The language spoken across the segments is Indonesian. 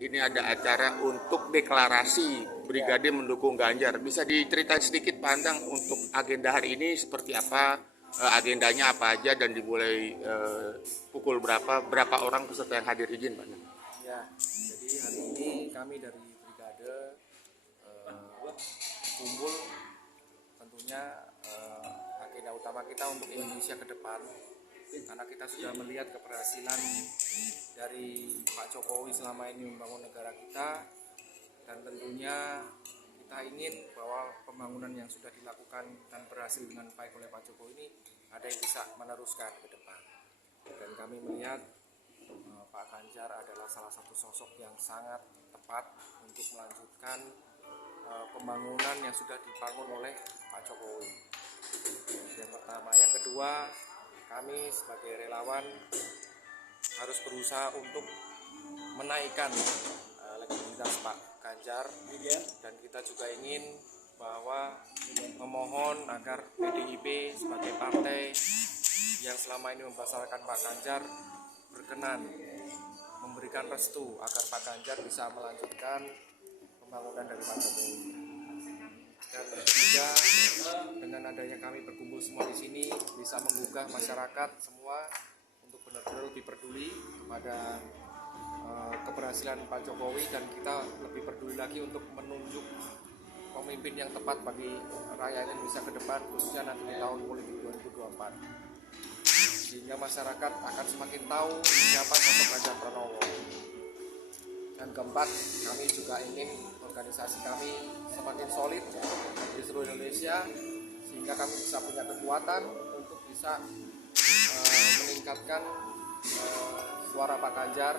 ini ada acara untuk deklarasi Brigade mendukung Ganjar. Bisa diceritain sedikit Pak Andang untuk agenda hari ini seperti apa, agendanya apa aja dan dimulai pukul berapa orang peserta yang hadir, izin Pak Andang. Ya, jadi hari ini kami dari Brigade kumpul tentunya agenda utama kita untuk Indonesia ke depan, karena kita sudah melihat keberhasilan dari Pak Jokowi selama ini membangun negara kita, dan tentunya kita ingin bahwa pembangunan yang sudah dilakukan dan berhasil dengan baik oleh Pak Jokowi ini ada yang bisa meneruskan ke depan. Dan kami melihat Pak Ganjar adalah salah satu sosok yang sangat tepat untuk melanjutkan pembangunan yang sudah dibangun oleh Pak Jokowi. Yang pertama, yang kedua, kami sebagai relawan harus berusaha untuk menaikkan elektabilitas Pak Ganjar, dan kita juga ingin bahwa memohon agar PDIP sebagai partai yang selama ini membesarkan Pak Ganjar berkenan memberikan restu agar Pak Ganjar bisa melanjutkan pembangunan dari Pak Jokowi. Dan ketiga, dengan adanya kami berkumpul semua di sini bisa menggugah masyarakat semua untuk benar-benar lebih peduli kepada keberhasilan Pak Jokowi, dan kita lebih peduli lagi untuk menunjuk pemimpin yang tepat bagi rakyat Indonesia ke depan, khususnya nanti di tahun politik 2024. Sehingga masyarakat akan semakin tahu siapa sosok Ganjar Pranowo. Dan keempat, kami juga ingin organisasi kami semakin solid di seluruh Indonesia, sehingga kami bisa punya kekuatan untuk bisa meningkatkan suara Pak Ganjar,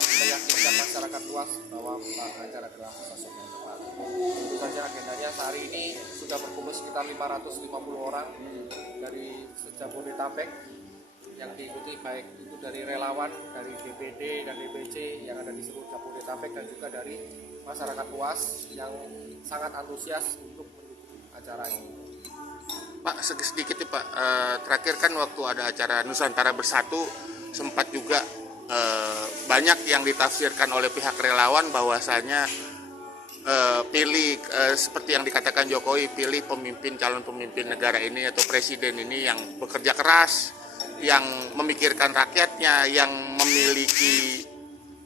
meyakinkan masyarakat luas bahwa Pak Ganjar adalah sosok yang tepat. Tentu saja agendanya hari ini sudah berkumpul sekitar 550 orang dari Jabodetabek, yang diikuti baik itu dari relawan, dari DPD dan DPC yang ada di seluruh Jabodetabek, dan juga dari masyarakat luas yang sangat antusias untuk mendukung acara ini. Pak, sedikit ya Pak, terakhir kan waktu ada acara Nusantara Bersatu sempat juga banyak yang ditafsirkan oleh pihak relawan bahwasanya pilih seperti yang dikatakan Jokowi, pilih calon pemimpin negara ini atau presiden ini yang bekerja keras, yang memikirkan rakyatnya, yang memiliki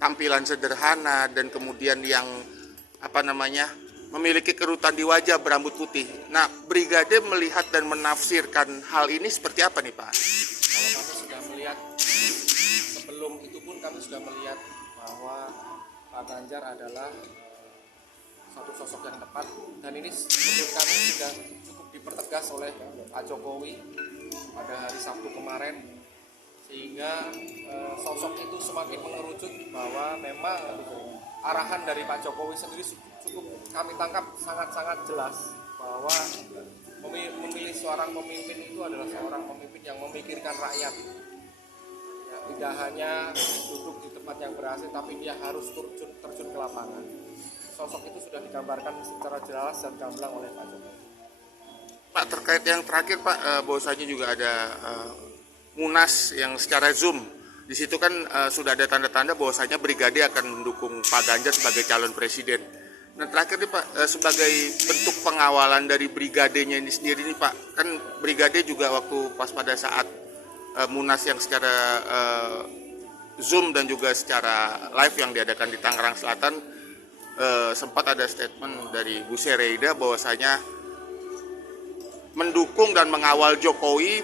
tampilan sederhana, dan kemudian yang memiliki kerutan di wajah, berambut putih. Nah, Brigade melihat dan menafsirkan hal ini seperti apa nih Pak? Kalau kami sudah melihat, sebelum itu pun kami sudah melihat bahwa Pak Ganjar adalah satu sosok yang tepat, dan ini menurut kami sudah cukup dipertegas oleh Pak Jokowi pada hari Sabtu kemarin, sehingga sosok itu semakin mengerucut bahwa memang arahan dari Pak Jokowi sendiri cukup kami tangkap sangat-sangat jelas bahwa memilih seorang pemimpin itu adalah seorang pemimpin yang memikirkan rakyat. Ya, tidak hanya duduk di tempat yang berhasil, tapi dia harus terjun ke lapangan. Sosok itu sudah digambarkan secara jelas dan gamblang oleh Pak Jokowi. Pak, terkait yang terakhir Pak, bahwasanya juga ada Munas yang secara Zoom. Di situ kan sudah ada tanda-tanda bahwasanya Brigade akan mendukung Pak Ganjar sebagai calon presiden. Nah, terakhir nih Pak, sebagai bentuk pengawalan dari Brigadenya ini sendiri nih Pak, kan Brigade juga waktu pas pada saat Munas yang secara Zoom dan juga secara live yang diadakan di Tangerang Selatan, sempat ada statement dari Bu Sereida bahwasanya mendukung dan mengawal Jokowi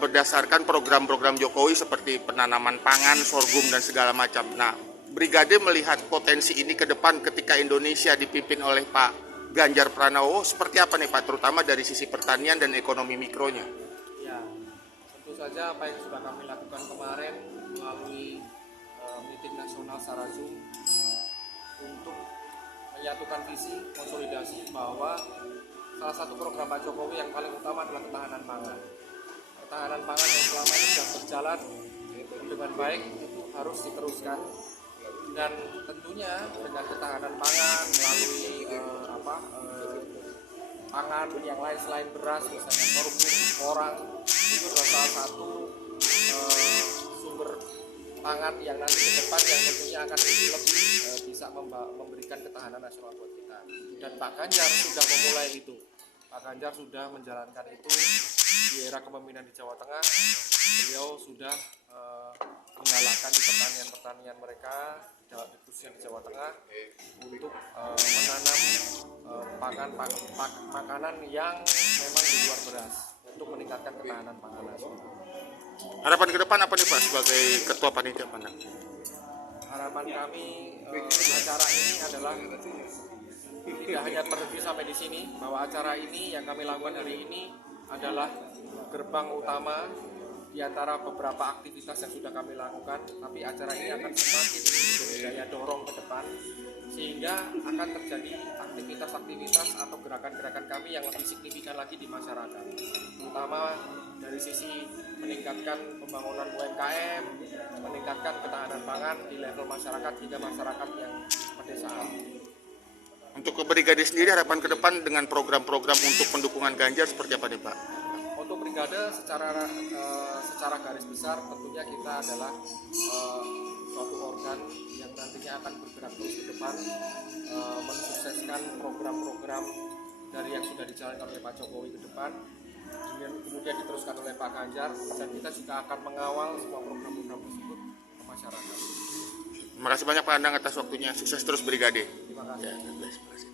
berdasarkan program-program Jokowi seperti penanaman pangan, sorghum, dan segala macam. Nah, Brigade melihat potensi ini ke depan ketika Indonesia dipimpin oleh Pak Ganjar Pranowo seperti apa nih Pak, terutama dari sisi pertanian dan ekonomi mikronya? Ya, tentu saja apa yang sudah kami lakukan kemarin melalui meeting nasional secara Zoom untuk menyatukan visi, konsolidasi bahwa salah satu program Pak Jokowi yang paling utama adalah ketahanan pangan. Ketahanan pangan yang selama ini sudah berjalan dengan baik itu harus diteruskan, dan tentunya dengan ketahanan pangan melalui pangan yang lain selain beras, misalnya sorghum, orang, itu adalah salah satu sumber pangan yang nanti ke depan yang tentunya akan lebih bisa memberikan ketahanan nasional buat kita. Dan Pak Ganjar sudah memulai itu. Pak Ganjar sudah menjalankan itu di era kepemimpinan di Jawa Tengah. Beliau sudah menggalakkan di pertanian mereka, khususnya di Jawa Tengah, untuk menanam makanan yang memang di luar beras untuk meningkatkan ketahanan pangan nasional. Harapan ke depan apa nih Pak sebagai Ketua Panitia Pangan? Harapan kami acara ini adalah tidak hanya berhenti sampai di sini, bahwa acara ini yang kami lakukan hari ini adalah gerbang utama di antara beberapa aktivitas yang sudah kami lakukan, tapi acara ini akan semakin menjadi daya dorong ke depan sehingga akan terjadi aktivitas-aktivitas atau gerakan-gerakan kami yang lebih signifikan lagi di masyarakat, terutama dari sisi meningkatkan pembangunan UMKM, meningkatkan ketahanan pangan di level masyarakat hingga masyarakat yang pedesaan. Untuk ke Brigade sendiri harapan ke depan dengan program-program untuk pendukungan Ganjar seperti apa nih Pak? Untuk brigade secara garis besar tentunya kita adalah suatu organ yang nantinya akan bergerak terus ke depan, mensukseskan program-program dari yang sudah dijalankan oleh Pak Jokowi ke depan, kemudian diteruskan oleh Pak Ganjar, dan kita juga akan mengawal semua program-program tersebut ke masyarakat. Terima kasih banyak Pak Andang atas waktunya. Sukses terus Brigade. Terima kasih. Ya, terima kasih.